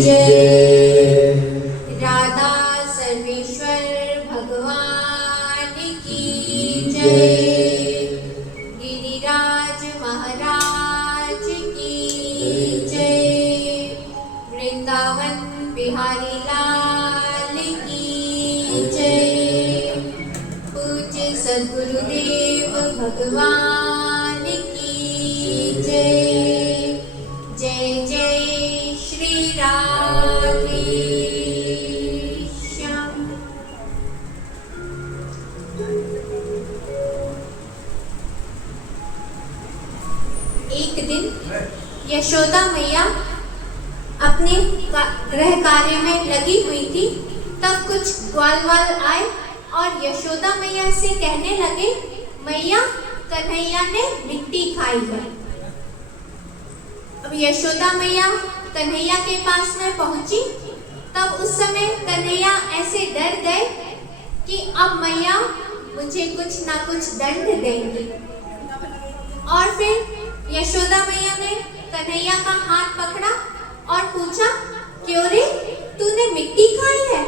जय। राधा सर्वेश्वर भगवान की जय। गिरिराज महाराज की जय। वृंदावन बिहारी लाल की जय। पूज्य सद्गुरुदेव भगवान की जय। जय जय श्री राधे श्याम। एक दिन यशोदा मैया अपने गृह कार्य में लगी हुई थी, तब कुछ ग्वाल वाल आए और यशोदा मैया से कहने लगे, मैया कन्हैया ने मिट्टी खाई है। अब यशोदा मैया कन्हैया के पास में पहुंची, तब उस समय कन्हैया ऐसे डर गए कि अब मैया मुझे कुछ ना कुछ दंड देंगी। और फिर यशोदा मैया ने कन्हैया का हाथ पकड़ा और पूछा, क्यों रे, तूने मिट्टी खाई है?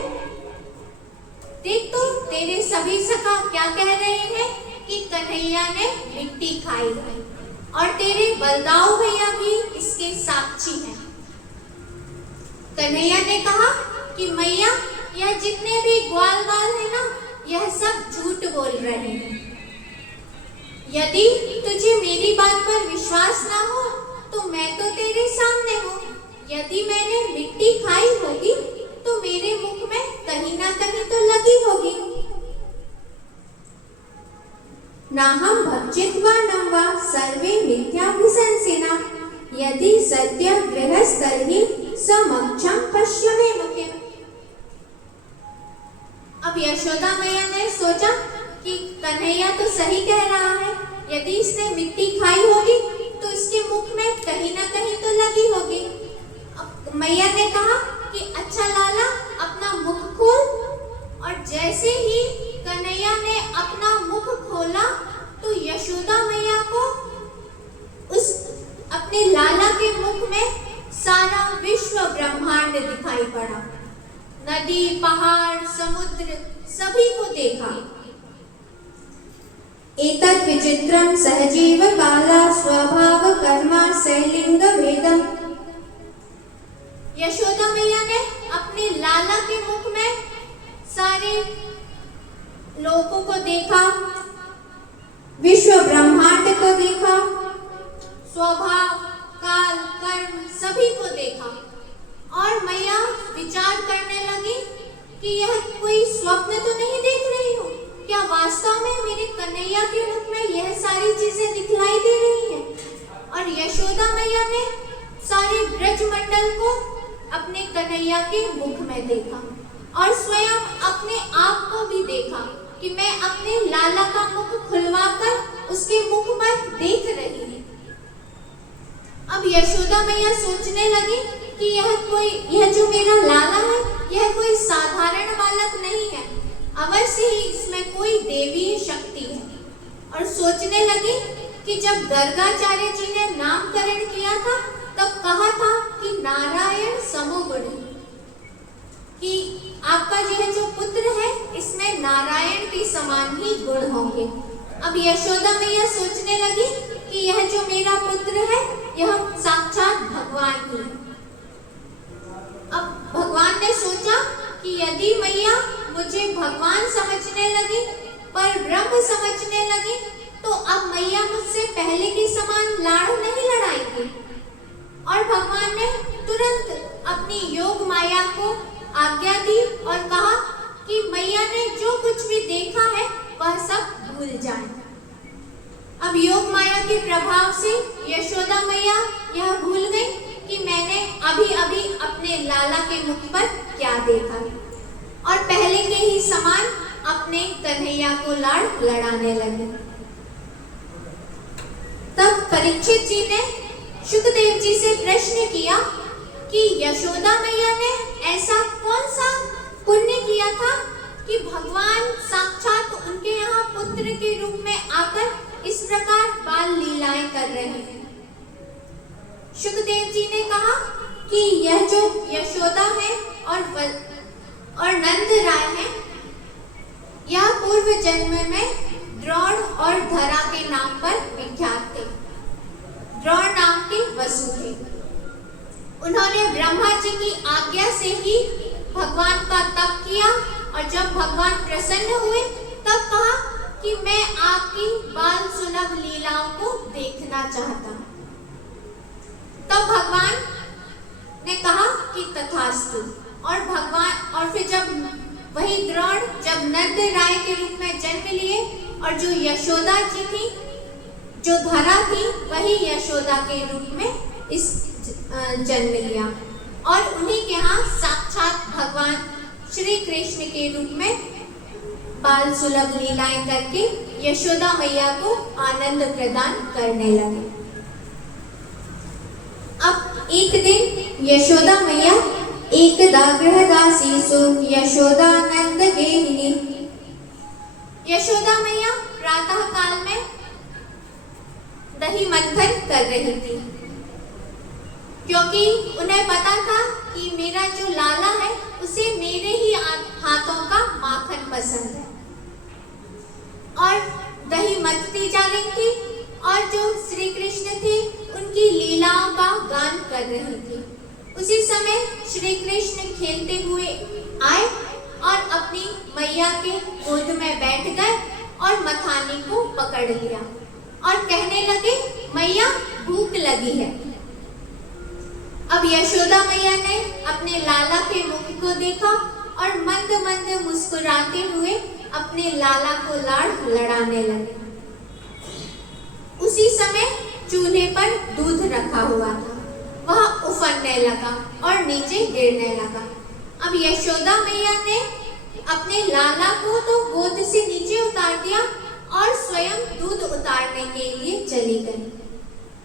देख तो तेरे सभी सखा क्या कह रहे हैं कि कन्हैया ने मिट्टी खाई है, और तेरे बलदाऊ भैया भी इसके साक्षी हैं। कन्हैया ने कहा कि मैया, यह जितने भी ग्वाल बाल है ना, यह सब झूठ बोल रहे हैं। यदि तुझे मेरी बात पर विश्वास ना हो तो मैं तो तेरे सामने हूँ। यदि मैंने मिट्टी खाई होगी तो मेरे मुख में कहीं ना कहीं तो लगी होगी। नाहं भक्षित्वा न वा सर्वे मिथ्याभिसंसिना यदि सत्य गृहस्थर्हि समक्षं पश्यमे मुखे। अब यशोदा मैया ने सोचा कि कन्हैया तो सही कह रहा है, यदि इसने मिट्टी खाई होगी तो इसके मुख में कहीं ना कहीं तो लगी होगी। अब मैया ने कहा कि अच्छा लाला, अपना मुख खोल। और जैसे ही कन्हैया ने अपना मुख खोला तो यशोदा मैया को उस अपने लाला के मुख में सारा विश्व ब्रह्मांड दिखाई पड़ा। नदी, पहाड़, समुद्र सभी को देखा। एतत् विचित्रं सहजीव काला स्वभाव कर्मा सैलिंग भेदम। यशोदा मैया ने अपने लाला के मुख में सारे लोगों को देखा, विश्व ब्रह्मांड को देखा, स्वभाव, काल, कर्म सभी को देखा। और मैया विचार करने लगी कि यह कोई स्वप्न तो नहीं देख रही हूँ, क्या वास्तव में मेरे कन्हैया के मुख में यह सारी चीजें दिखलाई दे रही हैं। और यशोदा मैया ने सारे ब्रजमंडल को अपने कन्हैया के मुख में देखा और स्वयं अपने आप को भी देखा कि मैं अपने लाला का मुख खुलवाकर उसके मुख पर देख रही हूँ। अब यशोदा मैया सोचने लगी कि यह जो मेरा लाला है, यह कोई साधारण बालक नहीं है, अवश्य ही इसमें कोई देवी शक्ति है। और सोचने लगी कि जब गर्गाचार्य जी ने नामकरण किया था तब कहा था कि नारायण समोगुण, कि आपका यह जो पुत्र है इसमें नारायण के समान ही गुण होंगे। अब यशोदा मैया सोचने लगी कि यह जो मेरा पुत्र है यह साक्षात भगवान ही है। अब भगवान ने सोचा कि यदि मैया मुझे भगवान समझने लगी, पर ब्रह्म समझने लगी, तो अब मैया मुझसे पहले के समान लाड़ नहीं लड़ाएंगी। और भगवान ने तुरंत अपनी योग माया को आज्ञा दी और कहा कि मैया ने जो कुछ भी देखा है वह सब भूल जाए। अब योग माया के प्रभाव से यशोदा मैया यह भूल गई कि मैंने अभी अभी अपने लाला के मुख पर क्या देखा, और पहले के ही समान अपने कन्हैया को लाड़ लड़ाने लगे। तब परीक्षित जी ने शुकदेव जी से प्रश्न किया कि यशोदा मैया ने ऐसा कौन सा पुण्य किया था कि भगवान साक्षात उनके यहाँ पुत्र के रूप में आकर इस प्रकार बाल लीलाएं कर रहे हैं। शुकदेव जी ने कहा कि यह जो यशोदा है और नंद राय है, यह पूर्व जन्म में द्रोण और धरा के नाम पर विख्यात थे। द्रोण नाम के वसु थे। उन्होंने ब्रह्मा जी की आज्ञा से ही भगवान का तप किया और जब भगवान प्रसन्न हुए तब कहा कि मैं आपकी बाल सुलभ लीलाओं को देखना चाहता हूं। तब भगवान ने कहा कि तथास्तु। और फिर जब वही द्रोण जब नंद राय के रूप में जन्म लिए और जो यशोदा जी थी, जो धरा थी, वही यशोदा के रूप में इस जन्म लिया और उन्हीं के यहाँ साक्षात भगवान श्री कृष्ण के रूप में बाल सुलभ लीलाएं करके यशोदा मैया को आनंद प्रदान करने लगे। अब एक दिन यशोदा मैया एकदा गृहदासीसु यशोदानंद गेहिनी। यशोदा मैया प्रातः काल में दही मंथन कर रही थी, क्योंकि उन्हें पता था कि मेरा जो लाला है उसे मेरे ही हाथों का माखन पसंद है, और दही मथती जा रही थी और जो श्री कृष्ण थे उनकी लीलाओं का गान कर रही थी। उसी समय श्री कृष्ण खेलते हुए आए और अपनी मैया के गोद में बैठ गए और मथानी को पकड़ लिया और कहने लगे, मैया भूख लगी है। अब यशोदा मैया ने अपने लाला के मुख को देखा और मंद मंद मुस्कुराते हुए अपने लाला को लाड़ लड़ाने लगे। उसी समय चूल्हे पर दूध रखा हुआ था, वह उफनने लगा और नीचे गिरने लगा। अब यशोदा मैया ने अपने लाला को तो गोद से नीचे उतार दिया और स्वयं दूध उतारने के लिए चली गई।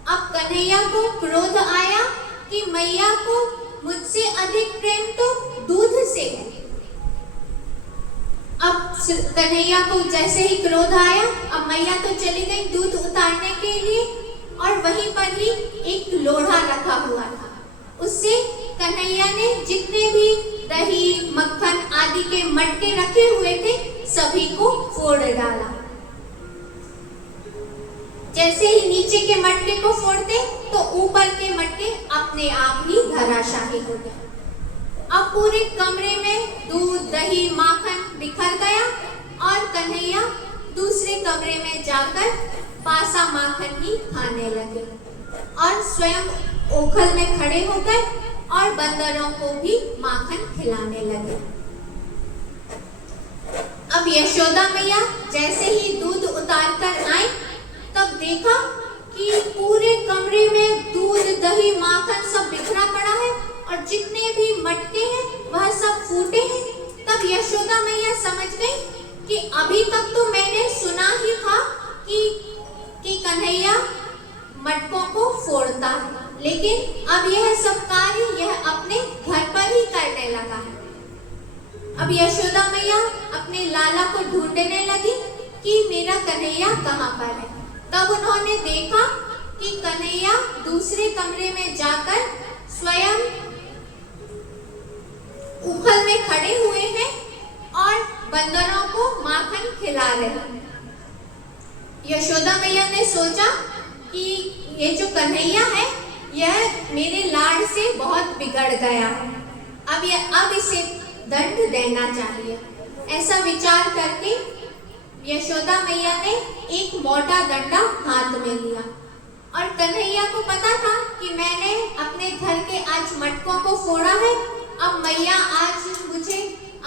अब कन्हैया को क्रोध आया कि मैया को मुझसे अधिक प्रेम तो दूध से है। अब कन्हैया को जैसे ही क्रोध आया, अब मैया तो चली गई दूध उतारने के लिए और वहीं पर ही एक लोढ़ा रखा हुआ था। उससे कन्हैया ने जितने भी दही मक्खन आदि के मटके रखे हुए थे सभी को फोड़ डाला। जैसे ही नीचे के मटके को फोड़ते तो ऊपर के मटके अपने आप ही धराशाही हो गए। अब पूरे कमरे में दूध दही माखन बिखर गया और कन्हैया दूसरे कमरे में जाकर पासा माखन ही खाने लगे और स्वयं ओखल में खड़े हो गए और बंदरों को भी माखन खिलाने लगे। अब यशोदा मैया जैसे ही दूध उतार कर आए तब देखा कि पूरे कमरे में दूध दही माखन सब बिखरा पड़ा है और जितने भी मटके हैं वह सब फूटे हैं। तब यशोदा मैया समझ गई कि अभी तक तो मैंने सुना ही था कि कन्हैया मटकों को फोड़ता है, लेकिन अब यह सब कार्य यह अपने घर पर ही करने लगा है। अब यशोदा मैया अपने लाला को ढूंढने लगी कि मेरा कन्हैया कहाँ पर है। तब उन्होंने देखा कि कन्हैया दूसरे कमरे में जाकर स्वयं उखल में खड़े हुए हैं और बंदरों को माखन खिला रहे हैं। यशोदा मैया ने सोचा कि ये जो कन्हैया है यह मेरे लाड़ से बहुत बिगड़ गया है, अब इसे दंड देना चाहिए। ऐसा विचार करके यशोदा मैया ने एक मोटा डंडा हाथ में लिया और कन्हैया को पता था कि मैंने अपने घर के आज मटकों को फोड़ा है, अब मैया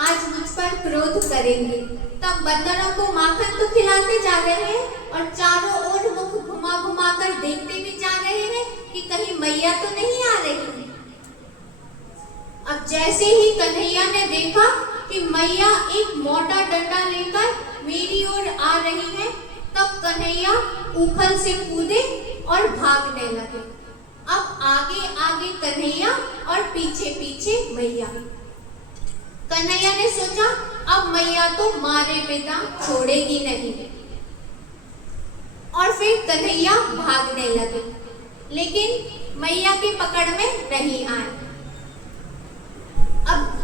आज मुझ पर क्रोध करेंगे। तब बंदरों को माखन तो खिलाते जा रहे हैं और चारों ओर मुख घुमा घुमा कर देखते भी जा रहे हैं कि कहीं मैया तो नहीं आ रही। अब जैसे ही कन्हैया ने देखा कि मैया एक मोटा डंडा लेकर मेरी ओर आ रही है, तब कन्हैया उखल से कूदे और भागने लगे। अब आगे आगे कन्हैया और पीछे पीछे मैया। कन्हैया ने सोचा अब मैया तो मारे बिना छोड़ेगी नहीं, और फिर कन्हैया भागने लगे, लेकिन मैया की पकड़ में नहीं आए।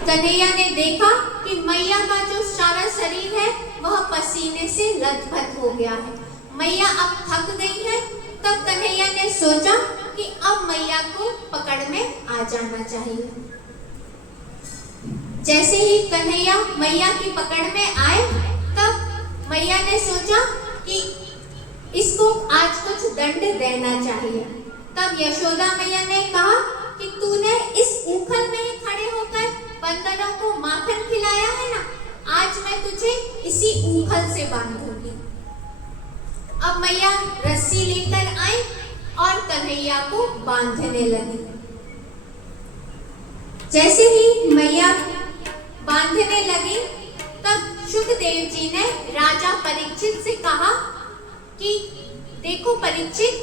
कन्हैया ने देखा कि मैया का जो सारा शरीर है वह पसीने से लथपथ हो गया है। मैया अब थक गई है। तब कन्हैया ने सोचा कि अब मैया को पकड़ में आ जाना चाहिए। जैसे ही कन्हैया मैया की पकड़ में आए, तब मैया ने सोचा कि इसको आज कुछ दंड देना चाहिए। तब यशोदा मैया ने कहा कि तूने इस ऊखल में ही खड़े होकर बंदरों को माखन खिलाया है ना, आज मैं तुझे इसी ऊखल से बांधूंगी। अब मैया रस्सी लेकर आई और कन्हैया को बांधने लगी। जैसे ही मैया बांधने लगी, तब शुकदेव जी ने राजा परीक्षित से कहा कि देखो परीक्षित,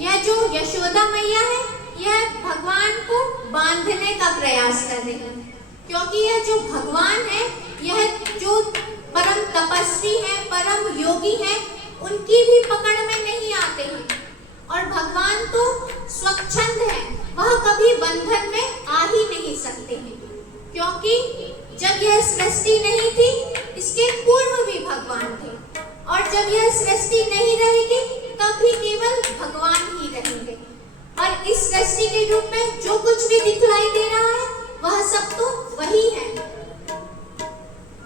यह जो यशोदा मैया है यह भगवान को बांधने का प्रयास कर रही है, क्योंकि यह जो भगवान है, यह जो परम तपस्वी है, परम योगी है, उनकी भी पकड़ में नहीं आते हैं। और भगवान तो स्वच्छंद है, वह कभी बंधन में आ ही नहीं सकते हैं, क्योंकि जब यह सृष्टि नहीं थी, इसके पूर्व भी भगवान थे, और जब यह सृष्टि नहीं रहेगी तब भी केवल भगवान ही रहेंगे। और इस सृष्टि के रूप में जो कुछ भी दिखलाई दे रहा है वह सब तो वही है।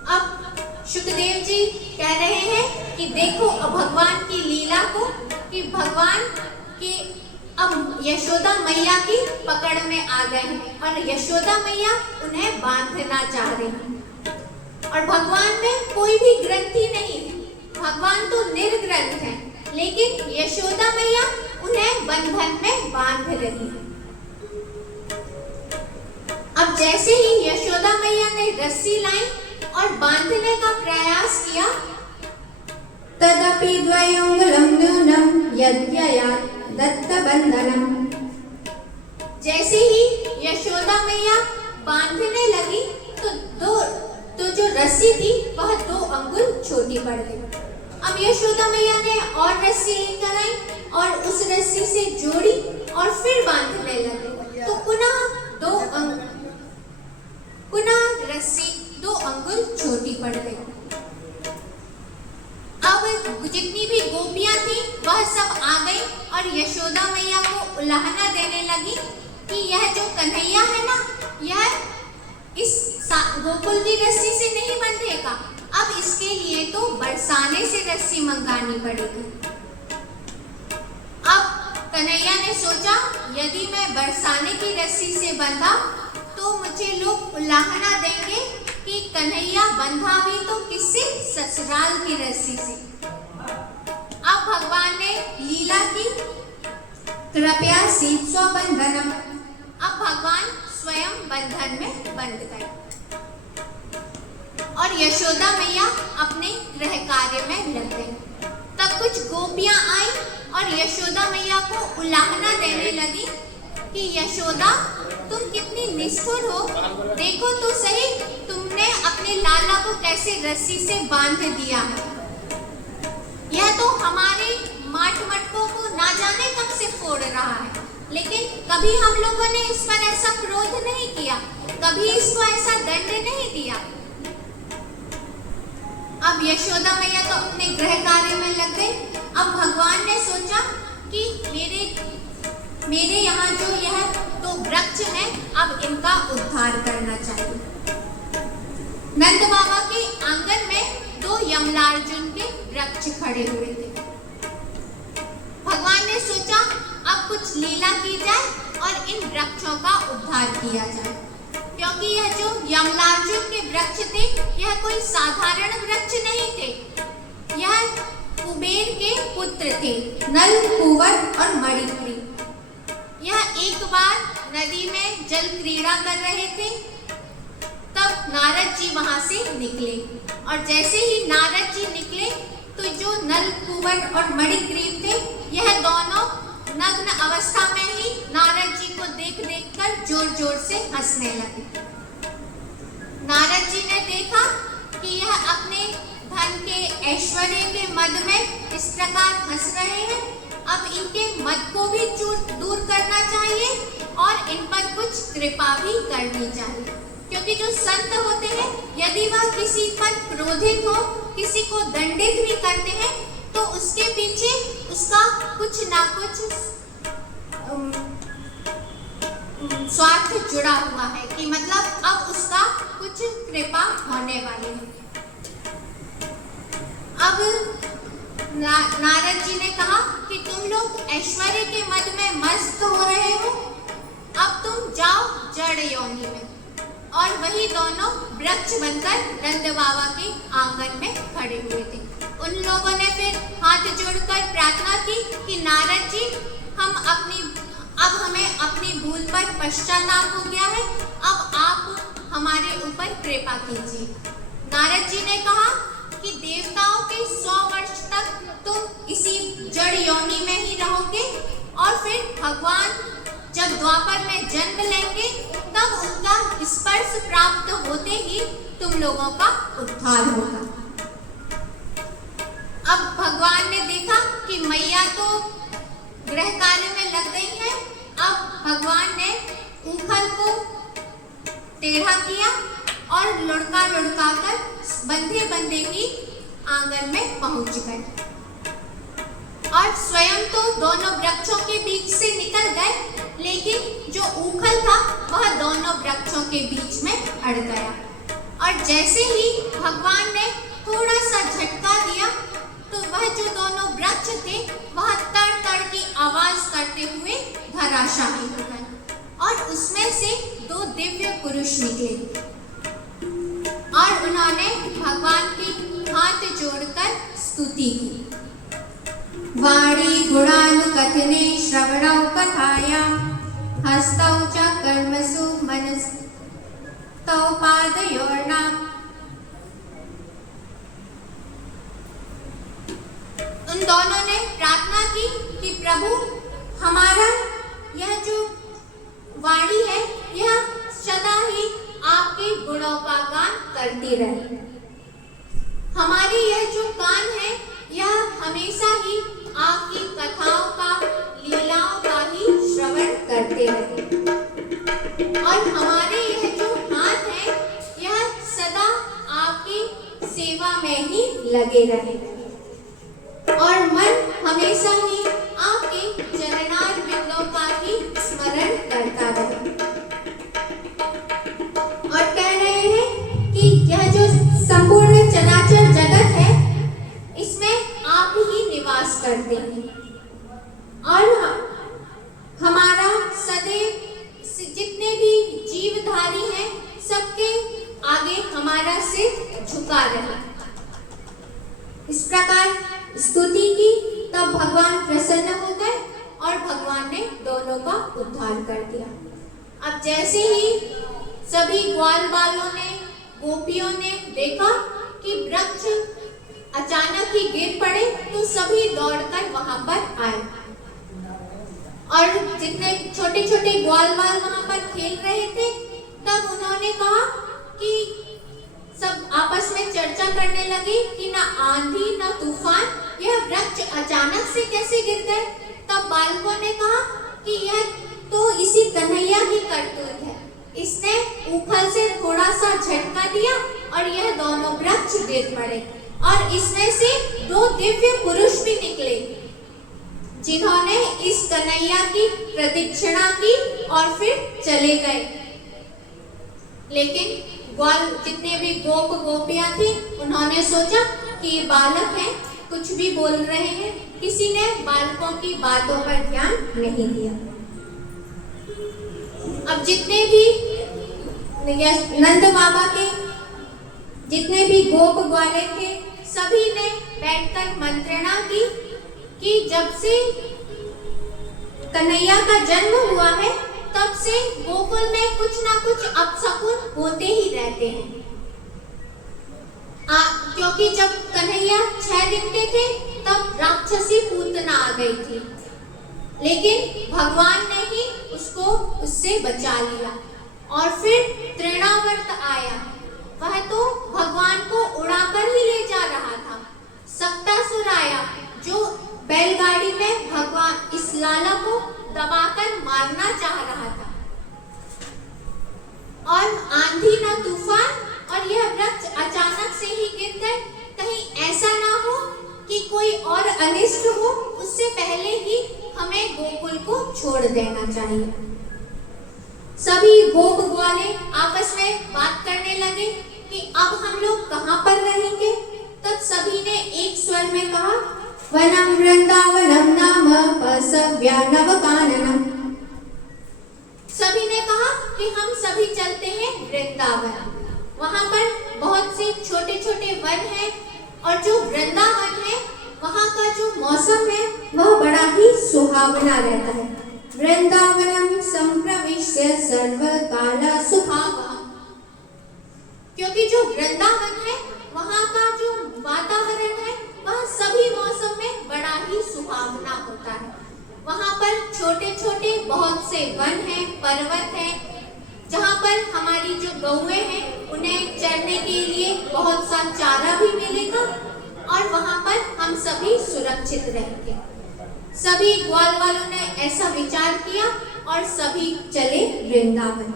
अब शुकदेव जी कह रहे हैं कि देखो अब भगवान की लीला को, कि भगवान के अब यशोदा मैया की पकड़ में आ गए हैं और यशोदा मैया उन्हें बांधना चाह रही हैं। और भगवान में कोई भी ग्रंथि नहीं है, भगवान तो निर्ग्रंथ है, लेकिन यशोदा मैया उन्हें बंधन में बांध रही है। अब जैसे ही यशोदा मैया ने रस्सी लाई और बांधने का प्रयास किया, तदपि द्वयोंगलं न्यूनं यद्यया दत्तबंधनम। जैसे ही यशोदा मैया बांधने लगी तो जो रस्सी थी वह 2 अंगुल छोटी पड़ गई। अब यशोदा मैया ने और रस्सी लेकर आई और उस रस्सी से जोड़ी और फिर बांधने लगी, तो पुनः रस्सी 2 अंगुल छोटी पड़ गई। अब जितनी भी गोपियां थी वह सब आ गई और यशोदा मैया को उलाहना देने लगी कि यह जो कन्हैया है ना, यह इस गोकुल की रस्सी से नहीं बंधेगा, अब इसके लिए तो बरसाने से रस्सी मंगानी पड़ेगी। अब कन्हैया ने सोचा यदि मैं बरसाने की रस्सी से बंधा तो मुझे लोग उलाहना देंगे कि कन्हैया बंधा भी तो किससे, ससुराल की रस्सी से। अब भगवान ने लीला की, कृपया सीत्स्व बंधनम। अब भगवान स्वयं बंधन में बंध गए और यशोदा मैया अपने गृह कार्य में लग गई। तब कुछ गोपियां आई और यशोदा मैया को उलाहना देने लगी कि यशोदा तुम कितनी निष्ठुर हो, देखो तो सही तुमने अपने लाला को कैसे रस्सी से बांध दिया है। यह तो हमारे माट मटकों को ना जाने कब से फोड़ रहा है, लेकिन कभी हम लोगों ने इस पर ऐसा क्रोध नहीं किया, कभी इसको ऐसा दंड नहीं दिया। अब यशोदा मैया तो अपने गृह कार्य में लग गई। अब भगवान ने सोचा कि मेरे यहाँ जो यह तो वृक्ष है, अब इनका उद्धार करना चाहिए। नंद बाबा के आंगन में 2 यमलार्जुन के वृक्ष खड़े हुए थे। भगवान ने सोचा अब कुछ लीला की जाए और इन वृक्षों का उद्धार किया जाए, क्योंकि यह जो यमलार्जुन के वृक्ष थे यह कोई साधारण वृक्ष नहीं थे, यह कुबेर के पुत्र थे, नल, कुंवर और मणिग्रीव। यह एक बार नदी में जल क्रीड़ा कर रहे थे, तब नारद जी वहां से निकले और जैसे ही नारद जी निकले तो जो नल, कुंवर और मणिग्रीव थे यह दोनों नग्न अवस्था में ही नारद जी को देख कर जोर जोर से हंसने लगे। नारद जी ने देखा कि यह अपने धन के, ऐश्वर्य के मद में इस प्रकार हंस रहे हैं, अब इनके मद को भी दूर करना चाहिए और इन पर कुछ कृपा भी करनी चाहिए, क्योंकि क्योंकि जो संत होते हैं यदि वह किसी पर क्रोधित हो, किसी को दंडित भी करते हैं, तो उसके पीछे उसका कुछ ना कुछ स्वार्थ जुड़ा हुआ है कि मतलब अब उसका कुछ कृपा होने वाली है। अब नारद जी ने कहा कि तुम लोग ऐश्वर्य के मद में मस्त हो रहे हो, अब तुम जाओ जड़ योनि में। और वही दोनों वृक्ष बनकर नंद बाबा के आंगन में खड़े हुए थे। उन लोगों ने फिर हाथ जोड़कर प्रार्थना की कि नारद जी, अब हमें अपनी भूल पर पश्चाताप हो गया है, अब आप हमारे ऊपर कृपा कीजिए। नारद जी ने कहा कि देवताओं के 100 वर्ष तक तुम इसी जड़ योनि में ही रहोगे और फिर भगवान जब द्वापर में जन्म लेंगे तब उनका स्पर्श प्राप्त होते ही तुम लोगों का उद्धार होगा। अब भगवान ने देखा कि मैया तो गृह कार्य में लग गई है। अब भगवान ने ऊखल को टेढ़ा किया और लुढ़का लुढ़का कर बंधे बंधे ही आंगन में पहुंच गए और स्वयं तो दोनों वृक्षों के बीच से निकल गए, लेकिन जो ऊखल था वह दोनों वृक्षों के बीच में अड़ गया। और जैसे ही भगवान ने थोड़ा सा झटका दिया तो वह जो दोनों वृक्ष थे वह तड़ तड़ की आवाज करते हुए धराशायी हो गए और उसमें से 2 दिव्य पुरुष निकले और उन्होंने भगवान की हाथ जोड़कर स्तुति की। वाणी गुणानुकथने श्रवणौ कथायां हस्तौ च कर्मसु मनस्तौ पादयोर्नाम। उन दोनों ने प्रार्थना की कि प्रभु, हमारा यह जो वाणी है यह सदा ही आपके गुणों का गान करती रहे, हमारी यह जो कान है यह हमेशा ही आपकी कथाओं का, लीलाओं का ही श्रवण करते रहे और हमारे यह जो हाथ है यह सदा आपकी सेवा में ही लगे रहे और मन हमेशा ही आपके चरणार बिंदों का ही स्मरण करता रहे। और कह रहे हैं कि यह जो संपूर्ण चराचर जगत है इसमें आप ही निवास करते हैं और हमारा सदैव जितने भी जीवधारी हैं सबके आगे हमारा सिर झुका रहे। इस प्रकार स्तुति की, तब भगवान प्रसन्न हो गए और भगवान ने दोनों का उद्धार कर दिया। अब जैसे ही सभी ग्वाल बालों ने, गोपियों ने देखा कि वृक्ष अचानक ही गिर पड़े तो सभी दौड़कर वहां पर आए और जितने छोटे छोटे ग्वाल बाल वहां पर खेल रहे थे तब उन्होंने कहा कि सब आपस में चर्चा करने लगे कि ना आंधी ना तूफान, यह वृक्ष अचानक से कैसे गिर गए। तब बालकों ने कहा कि यह तो इसी कन्हैया की करतूत है, इसने ऊखल से थोड़ा सा झटका दिया और यह दोनों वृक्ष गिर पड़े और इसमें से 2 दिव्य पुरुष भी निकले जिन्होंने इस कन्हैया की प्रदक्षिणा की और फिर चले गए। लेकिन ग्वाल जितने भी गोप गोपियां थी उन्होंने सोचा कि ये बालक हैं, कुछ भी बोल रहे हैं, किसी ने बालकों की बातों पर ध्यान नहीं दिया। अब जितने भी नंद बाबा के जितने भी गोप ग्वाले थे सभी ने बैठकर मंत्रणा की कि जब से कन्हैया का जन्म हुआ है तब से गोकुल में कुछ ना कुछ अपशकुन होते ही रहते हैं। क्योंकि जब कन्हैया 6 दिन के थे तब राक्षसी पूतना आ गई थी, लेकिन भगवान ने ही उसको उससे बचा लिया। और फिर तृणावर्त आया, वह तो भगवान को उड़ाकर ही ले जा रहा था। सप्तासुर आया जो बैलगाड़ी में भगवान इस लाला को दबाकर मारना चाह रहा था। और आंधी न हमें गोकुल को छोड़ देना चाहिए। सभी गोप ग्वाले आपस में बात करने लगे कि अब हम लोग कहाँ पर रहेंगे। तब सभी ने एक स्वर में कहा, वनम वृंदावनम नाम पसव्या नवकाननम। सभी ने कहा कि हम सभी चलते हैं वृंदावन। वहाँ पर बहुत से छोटे छोटे वन हैं और जो वृंदावन है वहाँ का जो मौसम है वह बड़ा ही सुहावना रहता है। वृंदावनम संप्रविश्य सर्वकाल सुहावः। क्योंकि जो वृंदावन है वहाँ का जो वातावरण है वह सभी मौसम में बड़ा ही सुहावना होता है। वहाँ पर छोटे छोटे बहुत से वन हैं, पर्वत हैं, जहाँ पर हमारी जो गौएं हैं उन्हें चरने के लिए बहुत सा चारा भी मिलेगा और वहाँ पर हम सभी सुरक्षित रहेंगे। सभी ग्वाल वालों ने ऐसा विचार किया और सभी चले वृंदावन।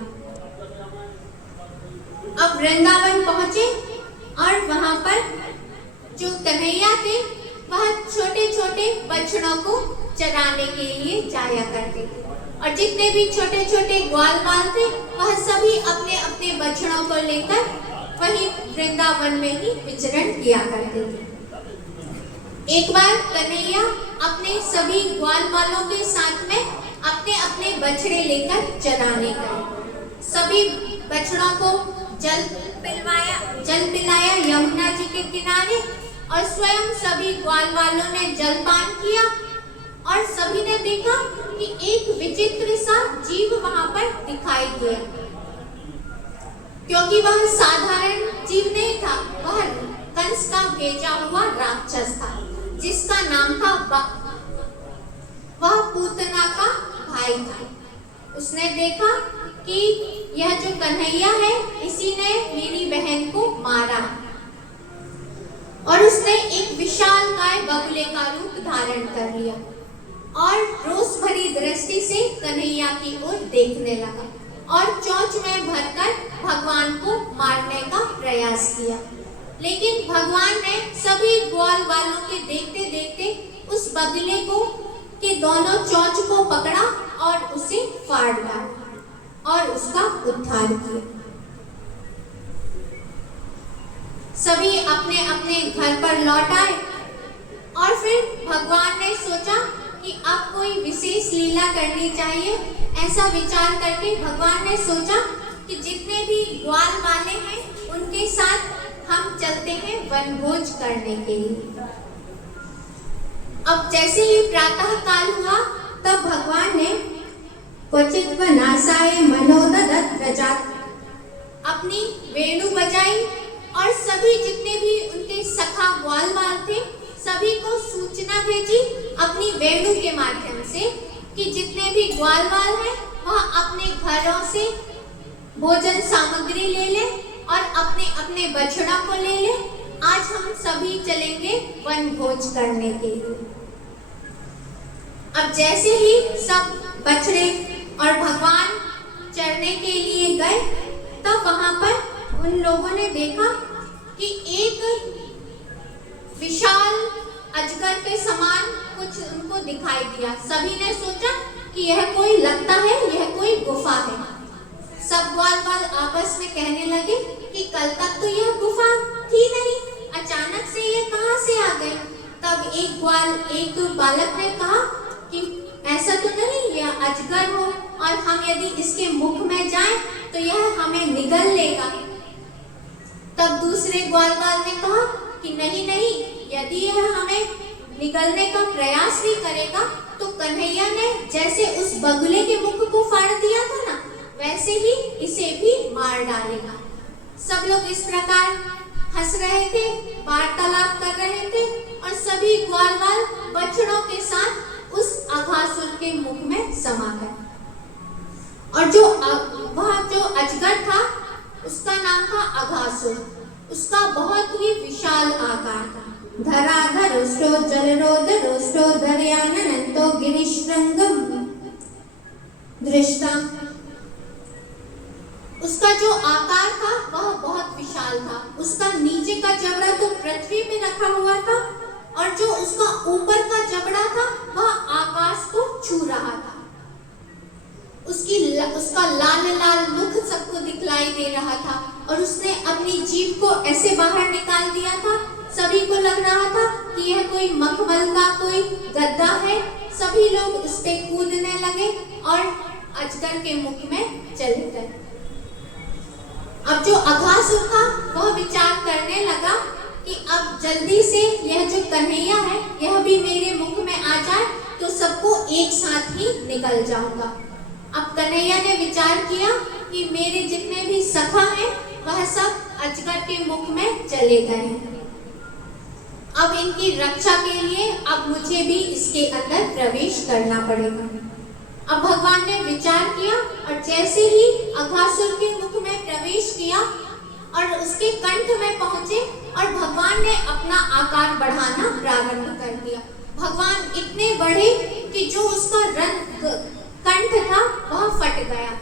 अब वृंदावन पहुंचे और वहाँ पर जो कन्हैया थे वह छोटे छोटे बछड़ों को चराने के लिए जाया करते थे और जितने भी छोटे छोटे ग्वाल बाल थे वह सभी अपने अपने बछड़ों को लेकर वही वृंदावन में ही विचरण किया करते थे। एक बार कन्हैया अपने सभी ग्वाल बालों के साथ में अपने अपने बछड़े लेकर चराने गए। सभी बछड़ों को जल पिलाया यमुना जी के किनारे और स्वयं सभी ग्वाल वालों ने जलपान किया और सभी ने देखा कि एक विचित्र सा जीव वहां पर दिखाई दिया। क्योंकि वह साधारण जीव नहीं था, वह कंस का भेजा हुआ राक्षस था जिसका नाम था बक। वह पूतना का भाई था। उसने देखा कि यह जो कन्हैया है इसी ने मेरी बहन को मारा और उसने एक विशाल काय बगुले का रूप धारण कर लिया और रोष भरी दृष्टि से कन्हैया की ओर देखने लगा और चोंच में भरकर भगवान को मारने का प्रयास किया। लेकिन भगवान ने सभी ग्वाल वालों के देखते देखते उस बगुले को के दोनों चोंच को पकड़ा और उसे फाड़ डाला और उसका उद्धार किया। सभी अपने अपने घर पर लौट आए और फिर भगवान ने सोचा कि अब कोई विशेष लीला करनी चाहिए। ऐसा विचार करके भगवान ने सोचा कि जितने भी ग्वाल वाले हैं उनके साथ हम चलते हैं वनभोज करने के लिए। अब जैसे ही प्रातः काल हुआ तब भगवान ने क्वचित वनासाय मनोददत् व्रजात् अपनी वेणु बजाई और सभी जितने भी उनके सखा ग्वाल बाल थे सभी को सूचना भेजी अपनी वेणु के माध्यम से कि जितने भी ग्वाल बाल हैं वह अपने घरों से भोजन सामग्री ले ले और अपने अपने बछड़ा को ले ले। आज हम सभी चलेंगे वनभोज करने के लिए। अब जैसे ही सब बछड़े और भगवान चरने के लिए गए तब वहां पर उन लोगों ने देखा कि एक विशाल अजगर के समान कुछ उनको दिखाई दिया। सभी ने सोचा कि यह कोई लगता है यह कोई गुफा है। सब ग्वाल बाल आपस में कहने लगे कि कल तक तो यह गुफा थी नहीं, अचानक से ये कहां से आ गए। तब एक बालक ने कहा कि ऐसा तो नहीं यह अजगर हो और हम यदि इसके मुख में जाएं तो यह हमें निगल लेगा। तब दूसरे ग्वाल बाल ने कहा कि नहीं नहीं, यदि यह हमें निगलने का प्रयास भी करेगा तो कन्हैया ने जैसे उस बगुले के मुख को फाड़ दिया था ना वैसे ही इसे भी मार डालेगा। सब लोग इस प्रकार हंस रहे थे, वार्तालाप कर रहे थे और सभी ग्वाल बाल बछड़ों के साथ उस अघासुर के मुख में समा गए। और वह जो अजगर था उसका नाम था अघासुर। उसका बहुत ही विशाल आकार था। धराधरोष्टो जलरोदरोष्टो दर्यानंतो गिरिशृंगम दृष्टा। उसका जो आकार था वह बहुत विशाल था। उसका नीचे का जबड़ा तो पृथ्वी में रखा हुआ था और जो उसका ऊपर का जबड़ा था वह आकाश को छू रहा था। उसका लाल लाल मुख सबको दिखलाई दे रहा था और उसने अपनी जीभ को ऐसे बाहर निकाल दिया था। सभी को लग रहा था कि यह कोई मखमल का कोई गद्दा है। सभी लोग उस पे कूदने लगे और अजगर के मुख में चले गए। अब जो अघासुर था वह विचार करने लगा कि अब जल्दी से यह जो कन्हैया है यह भी मेरे मुख में आ जाए तो सबको एक साथ ही निकल जाऊंगा। अब कन्हैया ने विचार किया कि मेरे जितने भी सखा हैं वह सब अजगर के मुख में चले गए हैं। अब इनकी रक्षा के लिए अब मुझे भी इसके अंदर प्रवेश करना पड़ेगा। अब भगवान ने विचार किया और जैसे ही अघासुर के मुख में प्रवेश किया और उसके कंठ में पहुंचे और भगवान ने अपना आकार बढ़ाना प्रारंभ कर दिया। भगवान इतने बढ़े कि जो उसका कंठ था वह फट गया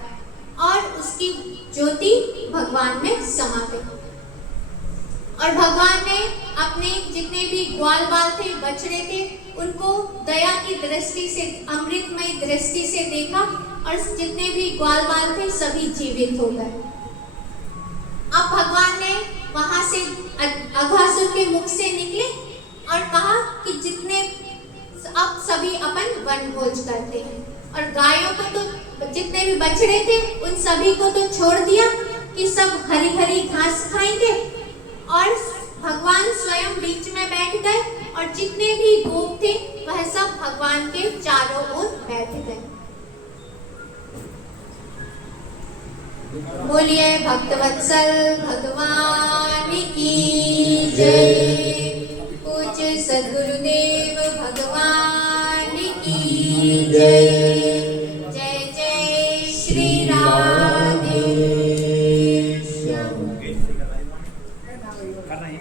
और उसकी ज्योति भगवान में समा गई। और भगवान ने अपने जितने भी ग्वाल बाल थे, बछड़े थे, उनको दया की दृष्टि से, अमृतमय दृष्टि से देखा और जितने भी ग्वाल बाल थे सभी जीवित हो गए। अब भगवान ने वहां से अघासुर के मुख से निकले और कहा कि जितने अब सभी अपन वन भोज करते हैं। और गायों को तो जितने भी बछड़े थे उन सभी को तो छोड़ दिया कि सब हरी हरी घास खाएंगे और भगवान स्वयं बीच में बैठ गए और जितने भी गोप थे वह सब भगवान के चारों ओर बैठ गए। बोलिए भक्तवत्सल भगवान की जय। पूज्य सद्गुरुदेव भगवान की जय। जय जय श्री राधे। करना है।